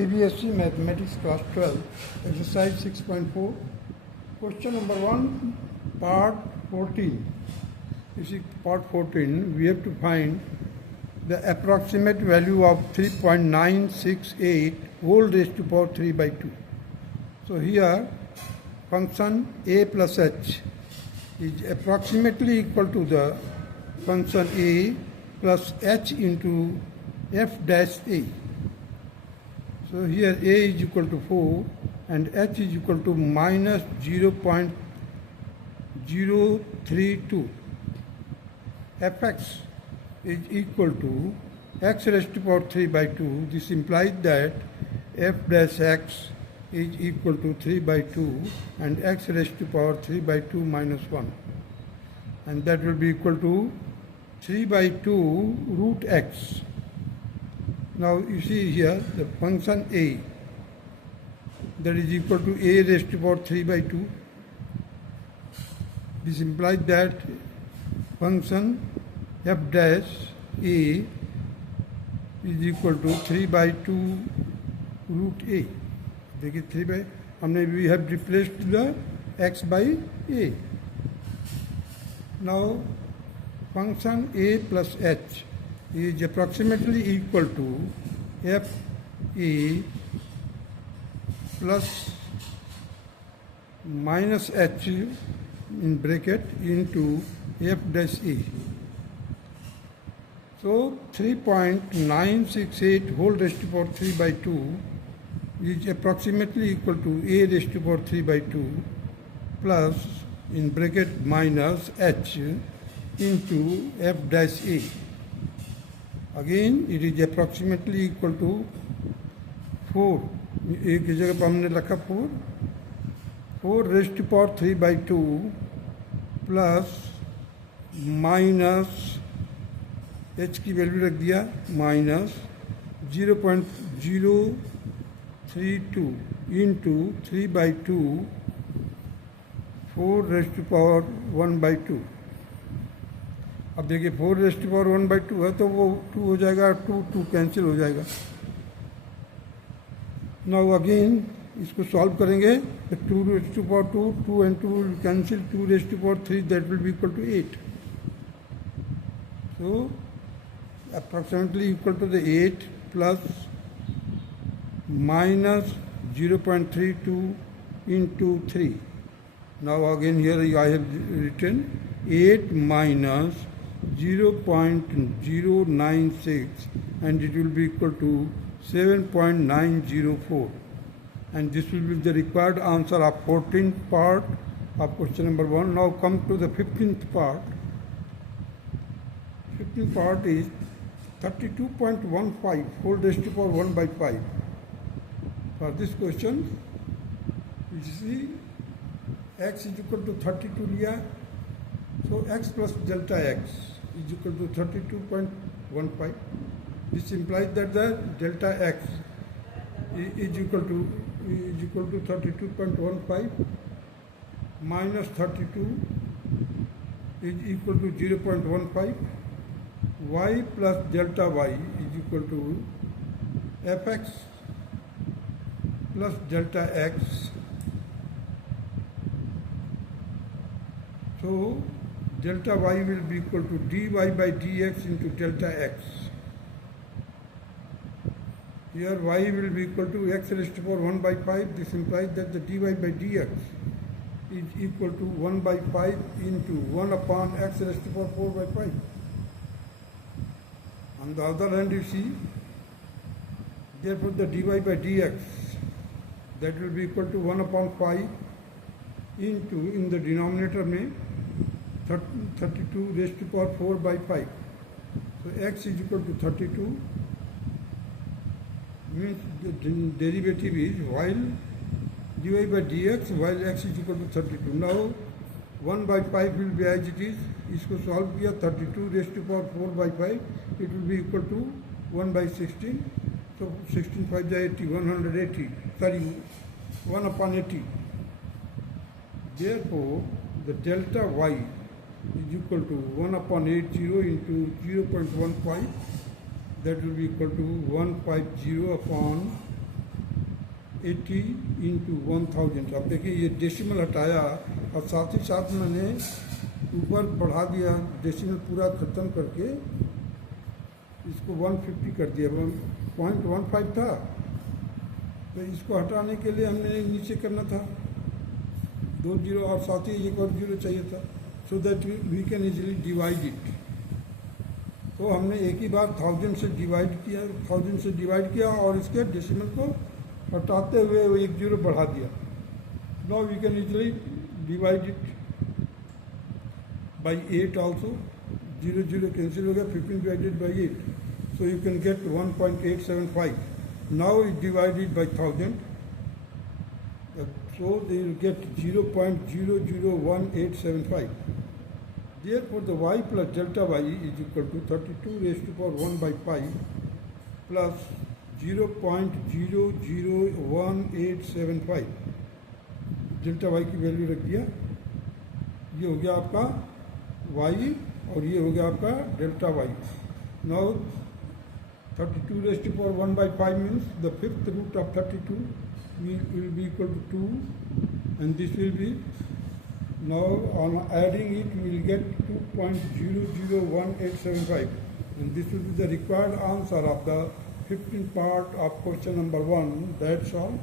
CBSE Mathematics Class 12, Exercise 6.4. Question number 1, Part 14. You see, Part 14, we have to find the approximate value of 3.968 whole raised to power 3 by 2. So here, function a plus h is approximately equal to the function a plus h into f dash a. So here a is equal to 4 and h is equal to minus 0.032. fx is equal to x raised to power 3 by 2. This implies that f dash x is equal to 3 by 2 and x raised to power 3 by 2 minus 1. And that will be equal to 3 by 2 root x. Now you see here the function a, that is equal to a raised to power 3 by 2. This implies that function f dash a is equal to 3 by 2 root a. देखिए 3 by, हमने we have replaced the x by a. Now function a plus h is approximately equal to f a plus minus h in bracket into f dash a. So 3.968 whole raised to power 3 by 2 is approximately equal to a raised to power 3 by 2 plus in bracket minus h into f dash a. Again it is approximately equal to 4. एक जगह पर हमने रखा 4 raised to power 3 by 2 plus minus h की value रख दिया minus 0.032 into 3 by 2 4 raised to power 1 by 2. अब देखिए 4 raised to power 1 by 2 है तो वो 2 हो जाएगा, 2 कैंसिल हो जाएगा. नाउ अगेन इसको सॉल्व करेंगे तो 2 raised to power 2 and 2 will cancel, 2 raised to power 3 that will be equal to 8. So approximately equal to the 8 plus minus 0.32 into 3. Now again here I have written 8 minus 0.096 and it will be equal to 7.904. And this will be the required answer of 14th part of question number 1. Now come to the 15th part. 15th part is 32.15 whole raised to power 1 by 5. For this question, you see x is equal to 32 लिया, so x plus delta x is equal to 32.15. This implies that the delta x is equal to 32.15 minus 32 is equal to 0.15. Y plus delta y is equal to fx plus delta x. So delta y will be equal to dy by dx into delta x. Here y will be equal to x raised to power 1 by 5. This implies that the dy by dx is equal to 1 by 5 into 1 upon x raised to power 4 by 5. On the other hand, you see, therefore the dy by dx, that will be equal to 1 upon 5 into, in the denominator में 32 raised to power 4 by 5. So x is equal to 32, means the derivative is while dy by dx while x is equal to 32. Now 1 by 5 will be as it is. इसको solve किया 32 raised to power 4 by 5, it will be equal to 1 by 16. So 16 5 80, 180, sorry 1 upon 80. Therefore the delta y is equal to 1 upon 80 into 0.15, that will be equal to 150 upon 80 into 1000। अब देखिए ये decimal हटाया और साथ ही साथ मैंने ऊपर बढ़ा दिया, डेसिमल पूरा ख़त्म करके इसको 150 कर दिया। 0.15 था, तो इसको हटाने के लिए हमने नीचे करना था 2 जीरो और साथ ही एक और जीरो चाहिए था, so that we can easily divide it. तो हमने एक ही बार 1000 से डिवाइड किया और इसके डेसिमल को हटाते हुए वो एक जीरो बढ़ा दिया। Now we can easily divide it by 8 also. 0 0 cancel हो गया, 15 divided by 8, so you can get 1.875. Now it divided by 1000, so they will get 0.001875. Therefore, the y plus delta y is equal to 32 raised to power 1 by 5 plus 0.001875. Delta y की value रख दिया, ये हो गया आपका y और ये हो गया आपका delta y। Now 32 raised to power 1 by 5 means the fifth root of 32 will be equal to 2, and this will be, now on adding it we will get 2.001875, and this will be the required answer of the 15th part of question number 1. That's all.